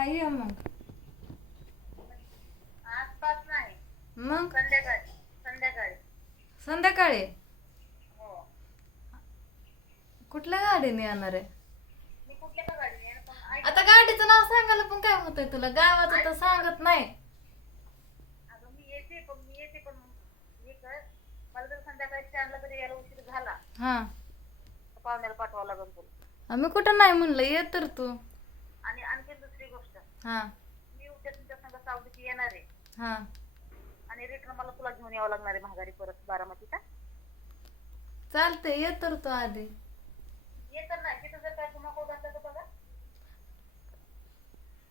हा ये मग. आसपास नाही. मग? संध्याकाळी संध्याकाळी. संध्याकाळी? हो. कुठल्या गाडीने येणार आहे? मी कुठल्या का गाडी येणं पण ऐक आता गाडीचं नाव सांगायला पण काय होतंय तुला? गावाचं तर सांगत नाही. अगं मी येते पण मी येते पण हे कर मला जर संध्याकाळी स्टँडला जरी यायला उशीर झाला. हा. तर पाहुण्याला पाठवावं लागेल तुला. आम्ही कुठं नाही म्हणलं ये तर तू. आणि आणखी हा. मी उद्या तुमच्या संग सावलीची येणार आहे. हा. आणि रिटर्न मला तुला घेऊन यावं लागणार आहे महागारी परत बारामतीचा चालतंय ये तर तू आधी. ये तर नाही तिथं जर काय तुम्हाला असलं तर बघा.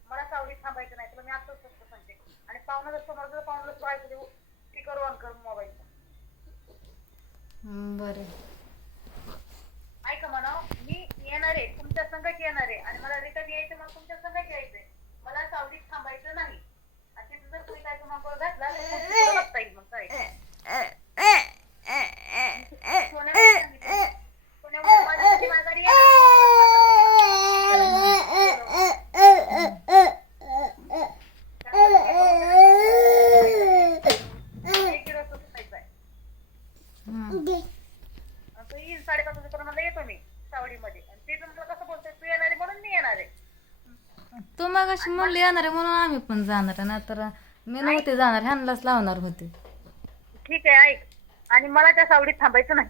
मला सावलीत थांबायचं नाही तुला मी आत्ताच फक्त सांगते. आणि पाहुणा जर समोर जर तू ऐकू देऊ स्पीकर ऑन कर मोबाईलचा. हम्म, बरं. ऐका म्हणा मी येणार आहे तुमच्या संघात येणार आहे. आणि मला रिटर्न यायचं मला तुमच्या संघात यायचंय. मला सावलीत थांबायचं नाही. तिथं जर तुम्ही काय तुम्हाला घातला तर बघता येईल मग काय सोन्याला सांगितलं. सोन्यामुळे माझ्यासाठी माघारी ये. एक दिवस सुटायचा आहे. हम्म. तो येईल साडेपाच वाजेपर्यंत येतो मी सावडीमध्ये आणि ते तुम्हाला कसं बोलतोय तू येणार आहे म्हणून मी येणार आहे तू मग येणार आहे म्हणून आम्ही पण जाणार आहे. तर मी नव्हते जाणार ह्यांनाच लावणार होते. ठीक आहे ऐक. आणि मला त्या सावडीत थांबायचं नाही.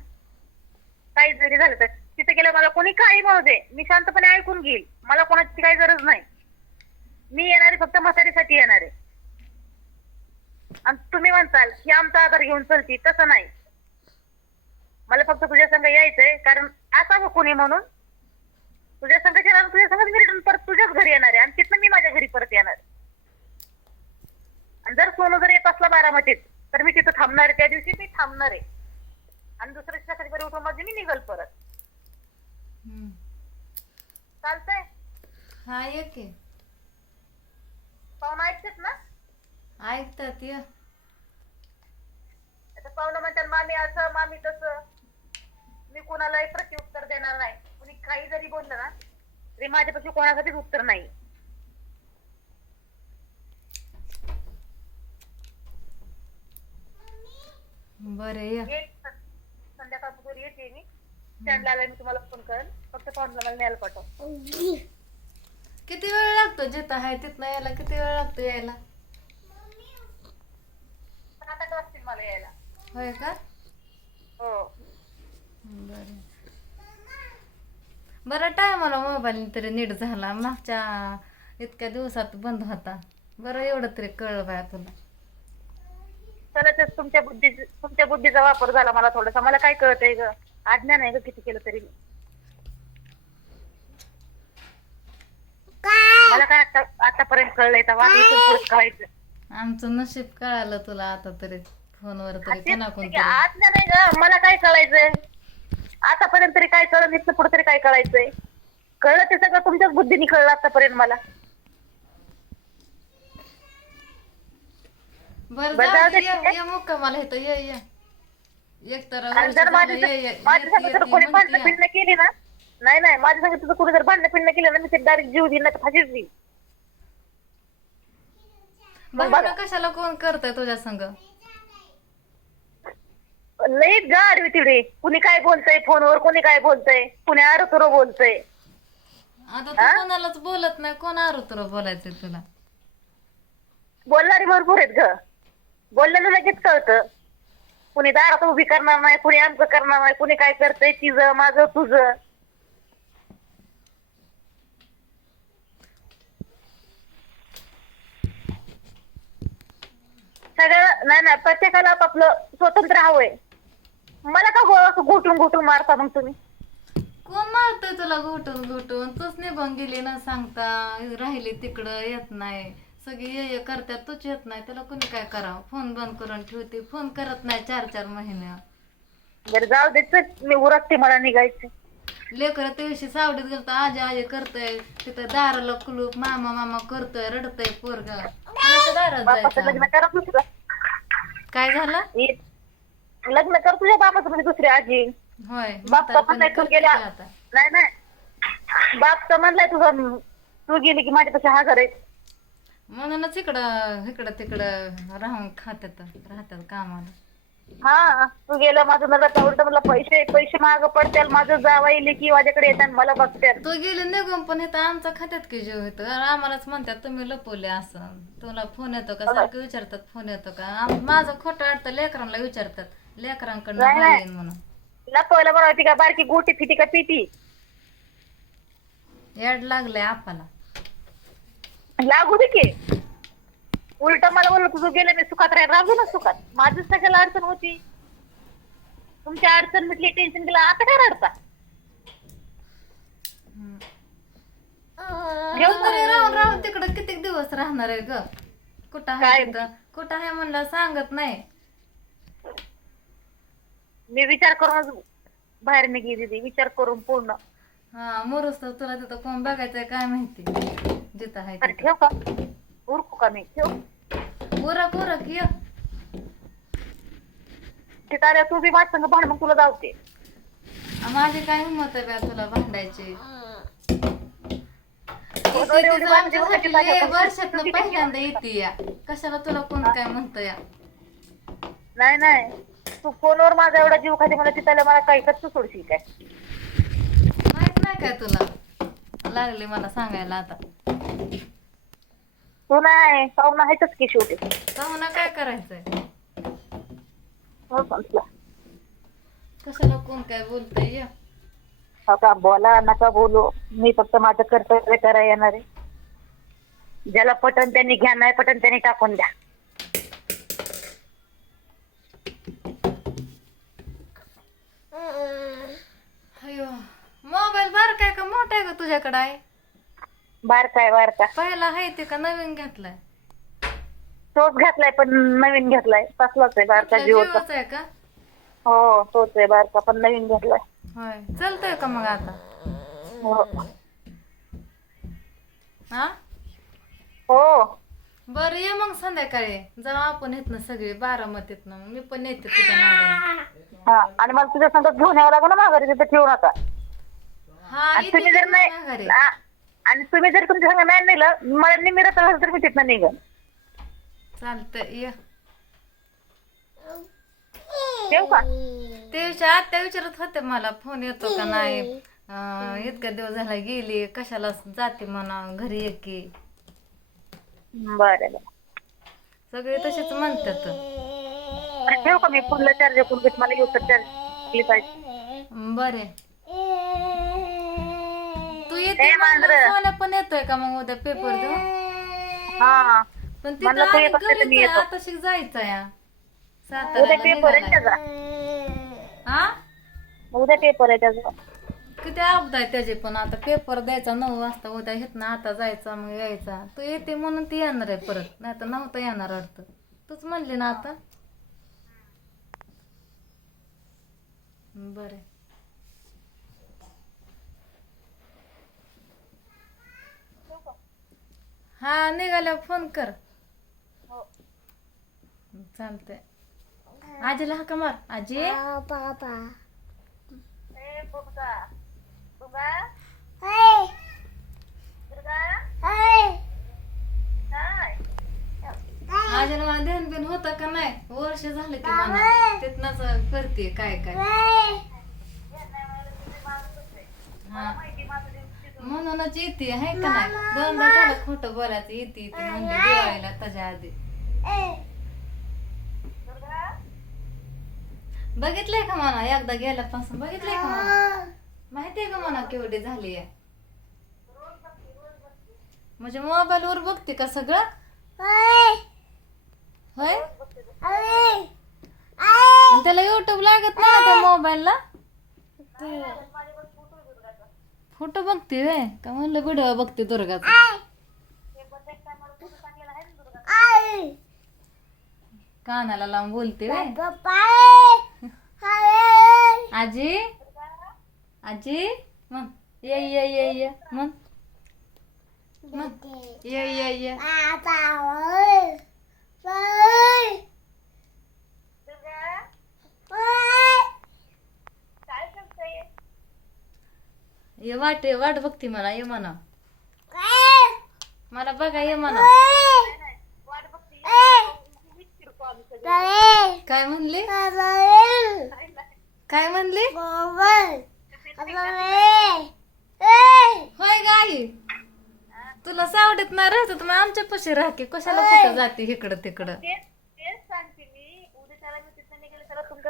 काही जरी झालं तर. तिथे गेलं मला कोणी काही म्हणू दे. मी शांतपणे ऐकून घेईल. मला कोणाची काही गरज नाही. मी येणार आहे फक्त म्हातारीसाठी येणार आहे. आणि तुम्ही म्हणताल की आमचा आधार घेऊन चलती. तसं नाही. मला फक्त तुझ्या संग यायचंय कारण असावं कोणी म्हणून. तुझ्या संघ येणार तुझ्या संघ मी रिटर्न परत तुझ्याच घरी येणार आहे आणि तिथनं मी माझ्या घरी परत येणार आहे. आणि जर सोनं जर येत असला बारामतीत तर मी तिथं थांबणार आहे. त्या दिवशी मी थांबणार आहे. आणि दुसऱ्या सकाळी बरी उठून माझी मी निघल परत. हम्म. चालतंय? हा ये की. पाहुणं ऐकतेत ना? ऐकतात ये. आता पाहुणं म्हणतात मामी असं मामी तसं. मी कोणालाही प्रत्युत्तर देणार नाही. काही जरी बोललं ना तरी माझ्यापाशी कोणासाठीच उत्तर नाही. बरं ये. येते मी. स्टँडला मी तुम्हाला फोन करेन. फक्त पाहुणला न्यायला पाठव. किती वेळ लागतो जिथं आहे तिथनं यायला? किती वेळ लागतो यायला? सात आठ वाजतील मला यायला. होय का? हो. बरं. बरं टायमाला मोबाईल तरी नीट झाला. मागच्या इतक्या दिवसात बंद होता. बरं एवढं तरी कळलं बाया तुला चला तर तुमच्या बुद्धी तुमच्या बुद्धीचा वापर झाला मला थोडासा. मला काय कळतंय ग? आज्ञा नाही ग किती केलं तरी. मला काय आता आतापर्यंत कळलंय तर वाट इथून पुढे कळायचं. आमचं नशीब कळालं तुला आता तरी. फोनवर तरी कोणाकोण तरी. आज्ञा नाही ग. मला काय कळायचंय आतापर्यंत तरी काय कळलं इथं पुढे तरी काय कळायचंय? कळलं ते सगळं तुमच्याच बुद्धीने कळलं आतापर्यंत मला. बरं बरं, जाऊ जाऊ दे, दे, ये ठीक आहे. ये मुक्का मला इथं ये ये. एक तर आणि वर्ष जर माझ्या संग जर कोणी भांडणं. पिंडणं केली ना नाही नाही माझ्या संग तुझं कोणी जर भांडणं पिंडणं केलं ना मी ते डायरेक्ट जीव देईन ना फाशीच देईन. भांडणं कशाला कोण करतंय तुझ्या संग? लई गार तिकडे. कुणी काय बोलतय फोनवर कोणी काय बोलतय? कुणी आरोतुरो बोलतय. आता तू कोणालाच बोलत नाही कोण आरोतर बोलायचंय तुला? बोलणारी भरपूर आहेत ग. बोललेलं लगेच कळतं. कुणी दारात उभी करणार नाही कुणी आमचं करणार नाही कुणी काय करतय तिचं माझं तुझं. सगळं नाही नाही प्रत्येकाला आपापलं स्वातंत्र्य हवंय. मला का गो- घुटून घुटून मारता मग तुम्ही? कोण मारतोय तुला घुटून घुटून? तूच निभून गेली ना सांगता. राहिली तिकडं येत नाही. सगळी ये ये करतात तूच येत नाही. त्याला कोणी काय करावं? फोन बंद करून ठेवते. फोन करत नाही चार चार महिने बरं जाऊ दे चल, मी उरकते मला निघायचं. लेकर दिवशी सावडीत गेलं आजी आजी करतोय. तिथं दाराला कुलूप मामा मामा करतोय रडतय पोरग. दारात बापाचं लग्न जायचं करा दुसरं काय झालं? लग्न कर तुझ्या बापाचं म्हणजे दुसरी आजी. होय बाप तर म्हणलाय तू गेल्या नाही नाही. बाप तर म्हणलाय तुझा तू गेली की माझ्यापाशी हा घर आहे. म्हणूनच इकडं इकडं तिकडं राहून खात्यात राहतात कामाला. हा तू गेलं माझं नजर उलट मला पैसे पैसे माग पडतील माझं जावा येईल की माझ्याकडे येतात मला बघतात तू गेली निघून पण इथं आमचा खात्यात की जीव येतो आम्हालाच म्हणतात तुम्ही लपवले असं. तुला फोन येतो का? सारखं विचारतात फोन येतो का? आम- माझं खोटं वाटतं लेकरांना विचारतात. लेकरांकडनं नाही, म्हणून. लपवलं बरं होती का बारकी गोटी फिटी का पिटी याड लागलंय आपाला. लागू दे की. उलट मला बोललं तुझं गेलं मी सुखात राहील. राहू ना सुखात. माझीच सगळ्याला अडचण होती? तुमची अडचण मिटली टेन्शन गेलं आता काय रडता? तू तरी राहून राहून तिकडं किती दिवस राहणार आहे ग? कुठं आहे काय? तिथं? कुठं आहे म्हणलं सांगत नाही. मी विचार करूनच बाहेर निघी दिदी विचार करून पूर्ण. हा मरूस तर तुला तिथं कोण बघायचंय काय माहिती? जिथं आहे तिथं. ठेव का? उरकू का मी? ठेव? उरक उरक ये. तिथं आल्या तू बी माझ्या संग भांड मग तुला जावते. माझी काय हिंमत आहे बा तुला भांडायची? एवढी होती माझ्या वर्षात पहिल्यांदा येते या. कशाला तुला कोण काय म्हणतं या नाही नाही. तू फोनवर माझा एवढा जीव खाते मला तिथं मला काही कच्च सोडशील काय? माहीत नाही काय तुला. लागले मला सांगायला आता. तू नाही पाहुणा आहेतच की शेवटी. ना काय करायचंय? हो संपला. कशाला कोण काय बोलतंय या. आता बोला नका बोलू. मी फक्त माझं कर्तव्य करा येणार आहे. ज्याला पटन त्यांनी घ्या नाही पटन त्यांनी टाकून द्या अयो मोबाईल बार काय का आहे तुझ्याकडे आहे? बार काय बार का पहिला आहे ते का नवीन घेतलाय? तोच घातलाय पण नवीन घेतलाय. तसलाच आहे बारका जिओचा. आहे का? हो तोच आहे बारका पण नवीन घेतलाय. होय. चालतंय का मग आता? हो. हा? हो. बरं ये मग संध्याकाळी. जाऊ आपण येत ना सगळे बारामतीत मग मी पण येते तुझ्या हा आणि मला तुझ्या संगत घेऊन यावं लागेल ना माघारी तिथे ठेवू नका. हा आणि येते तुम्ही जर नाही माघारी. आ- आणि तुम्ही जर तुमच्या संग नाही नेलं मला निमिरत असेल तर मी तिथनं निघन. चालतंय ये. ठेवू का? ते विचार आत्या विचारत होते मला फोन येतो का नाही? अं, इतक्या दिवस झाला गेली कशाला जाते म्हणा घरी ये की. बरं बरं. सगळे तसेच म्हणतात. बरं, ठेवू का मी फुल चार्ज करून घेत मला येऊ तर चार्ज केली पाहिजे. बरे. येते. सोन्या पण येतोय का मग उद्या पेपर देऊ? हा. पण म्हणलं तिथं तू आणि येत असते तर मी घरीच येतो. आता शिक जायचं या उद्या साताऱ्याला पेपर आहे निघालाय. त्याचा. हा उद्या पेपर आहे त्याचा. किती अवघड आहे त्याचे पण. आता पेपर द्यायचा नऊ वाजता उद्या घेत ना आता जायचा मग यायचा. तू येते म्हणून ती येणार आहे परत. नाही तर नव्हतं येणार वाटतं. तूच म्हणली ना आता. बर. हा निघाल्यावर फोन कर. चालतंय. आजीला हाका मार आजी. ए, बुबगा. बुबगा? दुर्गा? काय? आजीला मला ध्यान बिन होतं का नाही? वर्ष झालं की मला. तिथनच करते काय काय. हा. म्हणूनच येते आहे का नाही? दोनदा झालं खोटं बोलायचं येते येते म्हणजे दिवाळीला त्याच्या आधी. बघितलंय का म्हणा? एकदा गेल्यापासून बघितलंय का म्हणा? माहितीये का म्हणा केवढी झाली आहे? म्हणजे मोबाईल वर बघते का सगळं? होय. त्याला युट्यूब लागत ना त्या मोबाईलला फोटो बघते वे का म्हणलं व्हिडिओ बघते दुर्गाचा? कानाला लावून बोलते वे आजी? आजी? मग ये ये ये ये. मग ये ये ये. काय करतोय? ये वाट वाट बघते मला ये म्हणा. मला बघा ये म्हणा. काय म्हणली? काय म्हणले? होय गाई तुला सावडत नाही राहत तर मग आमच्या पशी राहते कशाला कुठं जाते इकडं तिकडं तेच तेच सांगते मी उद्या त्याला मी तिथं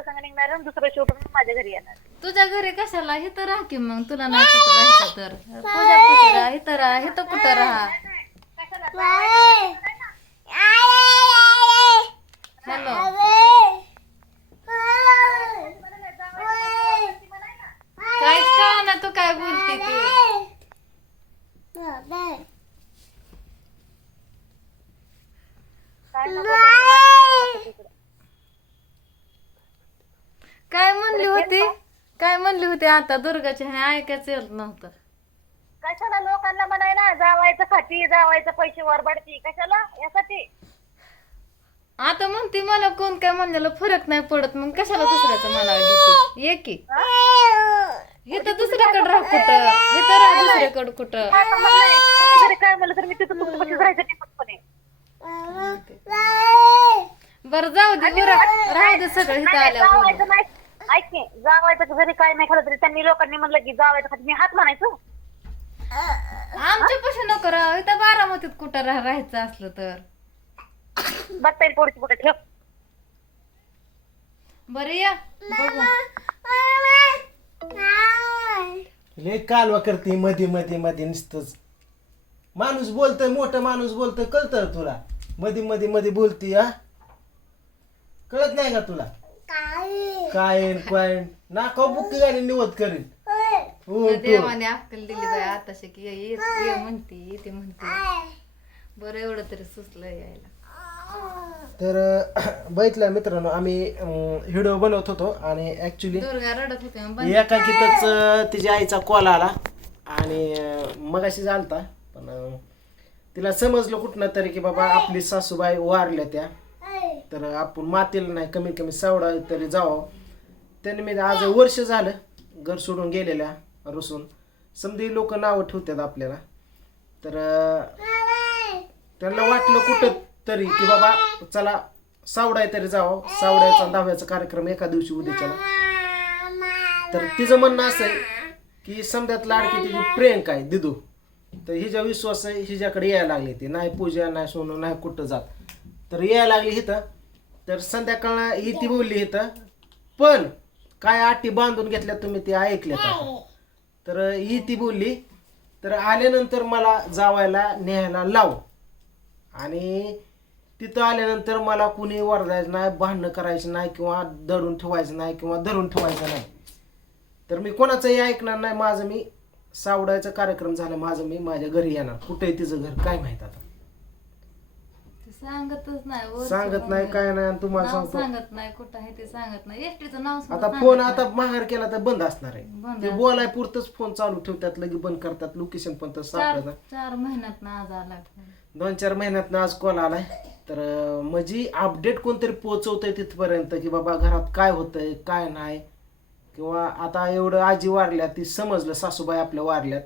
निघाले तर तुमच्या संग निघणार आणि दुसरं माझ्या घरी येणार. तुझ्या घरी कशाला? इथं राह की मग. तुला नाही कुठं राहायचं तर. तुझ्या पशी राहा? इथं राहा. इथं कुठं राहा? हॅलो काहीच कळा ना तू काय बोलते ते काय नको बोलू, तिकडं. काय म्हणली होती होती आता दुर्गाची ह्याने ऐकायचं येत नव्हतं. कशाला लोकांना म्हणायला जावायचं खाती जावायचं पैसे वरबडती कशाला? यासाठी. आता म्हणते मला कोण काय म्हणलेलं फरक नाही पडत मग कशाला दुसऱ्याचं मला घेते? ये की. इथं दुसऱ्याकडे राह कुठं? इथं राह दुसऱ्याकडे कुठं? तुम्ही जरी काय म्हणलं तर मी तिथं राहायचं निपटपणे बरं जाऊ दे बरं. राहू दे सगळं इथं आल्यावर बोलू. जावायचं नाही. ऐक की, जावायचं जरी काय नाही खाल्लं तरी त्यांनी लोकांनी म्हणलं की जावायचं खाती मी हात म्हणायचो. आमच्या पाशी नको राह इथं बारामतीत कुठं राह राहायचं असलं तर. बघता येईल पोडची पुढे ठेव. बरं या. बघू. लय कालवा करते मध्ये मध्ये मध्ये नुसतंच. माणूस बोलतोय मोठं माणूस बोलतोय कळतं तुला? मध्ये मध्ये मध्ये बोलती हा? कळत नाही का तुला? काय काय नाका बुक्की गाडी निवत करीन. तू देवाने अक्कल दिली बाय आता की ये ये म्हणते येते म्हणते. बरं एवढं तरी सुचलं यायला. तर बघितलं मित्रांनो आम्ही व्हिडिओ बनवत होतो आणि ऍक्च्युली दुर्गा रडत होते मग बंद. एकाकीतच अं, तिच्या आईचा कॉल आला आणि अं, मगाशी झालता पण अं, तिला समजलं कुठनं तरी की बाबा आपली सासूबाई वारल्या त्या. तर आपण मातीला नाही कमीत कमी सावडा तरी जावं. त्यांनी मी आज वर्ष झालं घर सोडून गेलेल्या रुसून. समधी लोक नावं ठेवतात आपल्याला. तर त्यांना वाटलं कुठं तरी की बाबा चला सावडाय तरी जावं. सावड्याचा दहाव्याचा कार्यक्रम एका दिवशी उद्याच्याला तर तिचं म्हणणं असं आहे की समध्यात लाडकी तिची प्रियंका आहे दिदू. तर हिच्या विश्वास आहे हिच्याकडे यायला लागली ती. नाही पूजा नाही सोनं नाही कुठं जात. तर यायला लागली इथं तर संध्याकाळ ही ती बोलली इथं पण काय अटी बांधून घेतल्या तुम्ही ते ऐकल्या का? तर ही ती बोलली तर आल्यानंतर मला जावायला न्यायला लाव. आणि तिथं आल्यानंतर मला कुणी वरदायचं नाही भांडणं करायचं नाही किंवा दडून ठेवायचं नाही किंवा धरून ठेवायचं नाही. तर मी कोणाचंही ऐकणार नाही माझं मी सावडायचा कार्यक्रम झाला माझं मी माझ्या घरी येणार. कुठे तिचं घर काय माहीत आता. सांगतच नाही वरचं सांगत नाही मग काय नाही आणि तुम्हाला नाव सांगतो. सांगत नाही कुठं आहे ते सांगत नाही. एसटीचं नाव सुद्धा आता सांगत फोन नाही. आता माघार केला तर बंद असणार आहे. बंद ते बोलाय पुरतच फोन चालू ठेवतात लगे बंद करतात लोकेशन पण तसं चार महिन्यात ना आज फोन. दोन चार महिन्यात आज कॉल आलाय. तर अं, म्हणजे अपडेट कोणतरी पोहोचवतंय तिथपर्यंत की बाबा घरात काय होतंय काय नाही. किंवा आता एवढं आजी वारल्या ती समजलं सासूबाई आपल्या वारल्यात.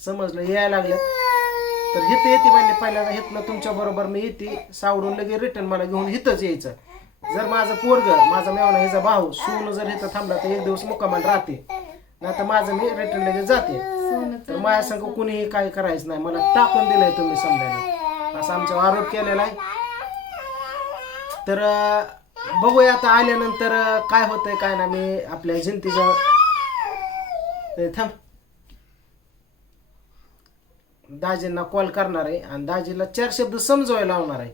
समजलं यायला लागल्यात. तर हिथं येते म्हणजे पहिल्यांदा हिथनं तुमच्या बरोबर मी येते सावडून लगे रिटर्न मला घेऊन हिथंच यायचं. जर माझं पोरग माझा मेवणा हिचा भाऊ सून जर इथं थांबला तर एक दिवस मुक्कामाला राहते. नाही तर माझं मी रिटर्न लगेच जाते. तर माझ्या संग कुणीही काय करायचं नाही. मला टाकून दिलंय तुम्ही समजायला. असा आमच्यावर आरोप केलेला आहे. तर बघूया आता आल्यानंतर काय होतंय काय ना मी आपल्या जयंतीच्या ए, थांब. दाजींना कॉल करणार आहे आणि दाजीला चार शब्द समजवायला लावणार आहे.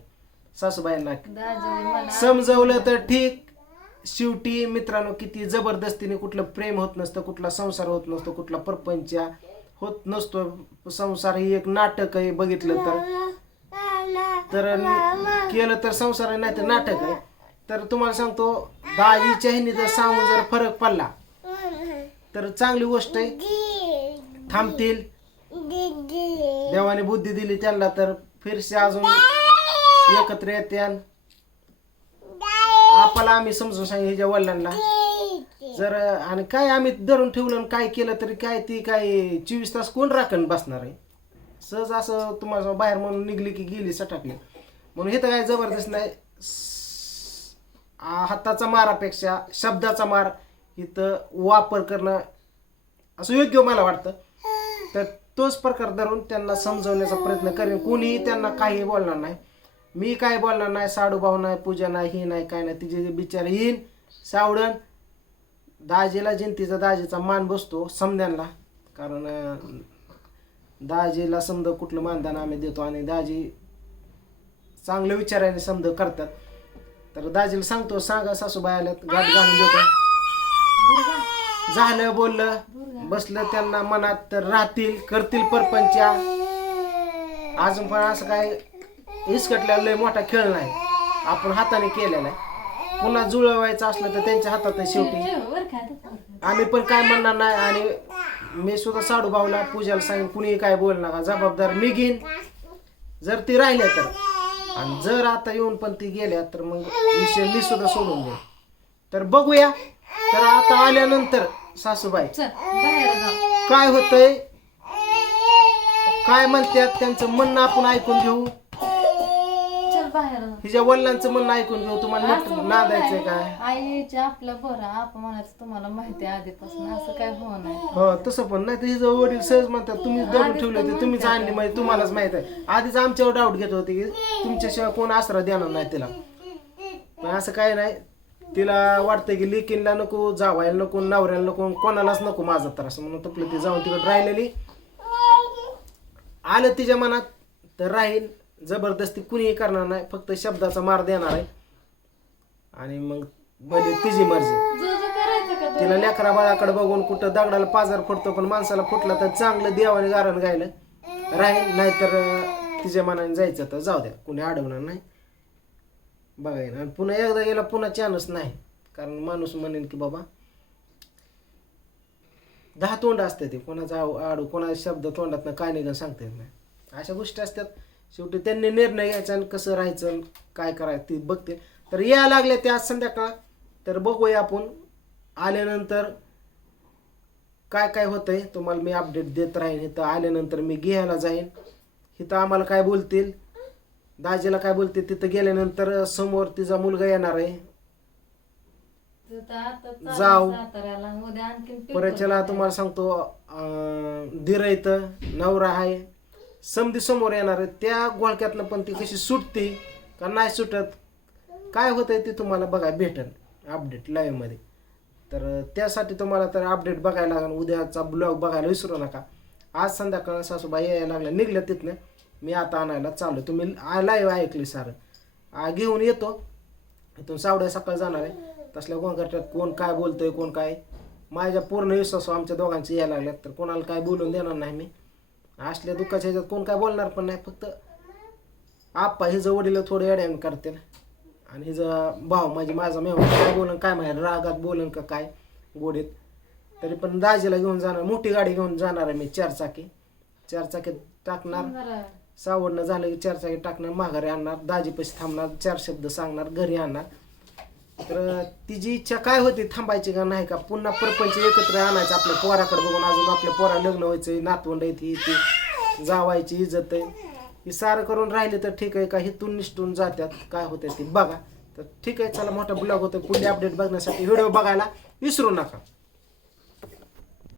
सासूबाईंना समजवलं तर ठीक. शेवटी मित्रांनो किती जबरदस्तीने कुठलं प्रेम होत नसतं कुठला संसार होत नसतो कुठला प्रपंच होत नसतो. संसार ही एक नाटक आहे बघितलं तर. तर केलं तर संसार नाही तर नाटक आहे. तर तुम्हाला सांगतो दाजीच्या ह्यानी जर सांगून जर फरक पडला तर चांगली गोष्ट आहे. थांबतील. देवाने बुद्धी दिली त्यांना तर फिरसे अजून एकत्र येते आपल्याला आम्ही समजून सांगितलं हिच्या वडिलांना. जर आणि काय आम्ही धरून ठेवलं आणि काय केलं तरी काय ती काय चोवीस तास कोण राखण बसणार आहे? सहज असं तुम्हाला बाहेर म्हणून निघली की गेली सटाकली. म्हणून इथं काय जबरदस्त नाही. हाताचा मारापेक्षा शब्दाचा मार इथं वापर करणं असं योग्य मला वाटतं. तर तोच प्रकार धरून त्यांना समजवण्याचा प्रयत्न करेन. कोणीही त्यांना काही बोलणार नाही. मी काय बोलणार नाही साडूभाऊ नाही पूजा नाही ही नाही काय नाही तिचे बिचारे येईन सावडण दाजीला जयंतीचा दाजीचा मान बसतो समध्यांना कारण दाजीला समजा कुठलं मानधन आम्ही देतो आणि दाजी चांगलं विचाराने समजा करतात. तर दाजीला सांगतो सांगा सासूबाई आल्यात गाठ घालून देतो. झालं बोललं. बसलं त्यांना मनात तर राहतील करतील परपंचा. अजून पण असं काय इसकटलेला लय मोठा खेळ नाही. आपण हाताने केलेला आहे. पुन्हा जुळवायचं असलं तर त्यांच्या हातात आहे शेवटी. आम्ही पण काय म्हणणार नाही आणि मी सुद्धा साडू भाऊला पूजाला सांगेन कुणी काय बोलणार का जबाबदार मी घेईन. जर ती राहिल्या तर. आणि जर आता येऊन पण ती गेल्या तर मग विषय मी सुद्धा सोडून देईन. तर बघूया. तर आता आल्यानंतर सासूबाई चल बाहेर जाऊ काय होतंय? काय म्हणतात त्यांचं म्हणणं आपण ऐकून घेऊ. चल बाहेर जाऊ हिच्या वडिलांचं म्हणणं ऐकून घेऊ. तुम्हाला नीट नादायचंय काय? आईच्या बरं तुम्हाला माहिती आहे आधीपासून. असं काय होऊ नये हो तसं पण नाही तर हिचं वडील सहज म्हणतात तुम्हीच दडून ठेवले होते तुम्हीच आणली माहिती तुम्हालाच माहीत आहे. आधीच आमच्यावर डाऊट घेत होते की तुमच्याशिवाय कोण आसरा देणार नाही तिला. पण असं काय नाही. तिला वाटतं की लिकीनला नको जावायला नको नवऱ्याला नको कोणालाच नको माझा त्रास. म्हणून तपलं ती जाऊन तिकडे राहिलेली. आलं तिच्या मनात तर राहील. जबरदस्ती कुणीही करणार नाही फक्त शब्दाचा मार देणार आहे. आणि मग भले तिची मर्जी? तिला लेकरा बाळाकडे बघून कुठं दगडाला पाजार फुटतो पण माणसाला फुटला तर चांगलं देवाने गारण गायलं. राहील नाहीतर तिच्या मनाने जायचं तर जाऊ द्या कुणी अडवणार नाही. बघायला. आणि पुन्हा एकदा गेला पुन्हा चान्स नाही. कारण माणूस म्हणेल की बाबा दहा तोंड असते ते. कोणाचा आडू कोणाचा शब्द तोंडात काय निघून सांगता येत नाही. अशा गोष्टी असतात. शेवटी त्यांनी निर्णय घ्यायचा आणि कसं राहायचं आणि काय करायचं ते बघते. तर या लागले ते आज संध्याकाळ. तर बघूया आपण. आल्यानंतर काय काय होतंय? तुम्हाला मी अपडेट देत राहीन. इथं आल्यानंतर मी घ्यायला जाईन. इथं आम्हाला काय बोलतील? दाजीला काय बोलतील तिथं गेल्यानंतर समोर तिचा मुलगा येणार आहे. जाऊ. परच्याला तुम्हाला सांगतो अं, इथं नवरा आहे. समधी समोर येणार आहे. त्या गोळक्यातनं पण ती कशी सुटते का नाही सुटत? काय होतंय ते तुम्हाला बघा भेटन अपडेट लाईव्हमध्ये तर त्यासाठी तुम्हाला तर अपडेट बघायला लागेल. उद्याचा ब्लॉग बघायला विसरू नका. आज संध्याकाळ सासूबाई यायला लागल्या. निघल्या तिथनं. मी आता आणायला चाललो तुम्ही लाईव्ह ऐकली सारं. घेऊन येतो. इथून सावड्या सकाळी जाणार आहे. तसल्या गोंगाट्यात कोण काय बोलतोय कोण काय? माझ्या पूर्ण विश्वास आमच्या दोघांचे यायला लागल्यात तर कोणाला काय बोलून देणार नाही मी. असल्या दुःखाच्या ह्याच्यात कोण काय बोलणार पण नाही फक्त आप्पा हिजं वडील थोडे येड्यान करते आणि हिजं भाऊ म्हणजे माझा मेहमान काय बोलन काय माहिती रागात बोलन का काय गोडीत. तरी पण दाजीला घेऊन जाणार मोठी गाडी घेऊन जाणार आहे मी चारचाकी चारचाकीत टाकणार. सावडणं झालं की चार चाकी टाकणार माघारी आणणार दाजीपाशी पैसे थांबणार चार शब्द सांगणार घरी आणणार. तर तिची इच्छा काय होती थांबायची का नाही का पुन्हा परपंच एकत्र आणायचं आपल्या पोराकडे बघून अजून आपल्या पोरा लग्न व्हायचं नातवंड आहे ती जावायची इज्जत आहे. ही सारं करून राहिले तर ठीक आहे का हेतून निष्ठून जात्यात काय होतंय ते बघा. तर ठीक आहे चला मोठा ब्लॉग होतो पुढे अपडेट बघण्यासाठी व्हिडिओ बघायला विसरू नका.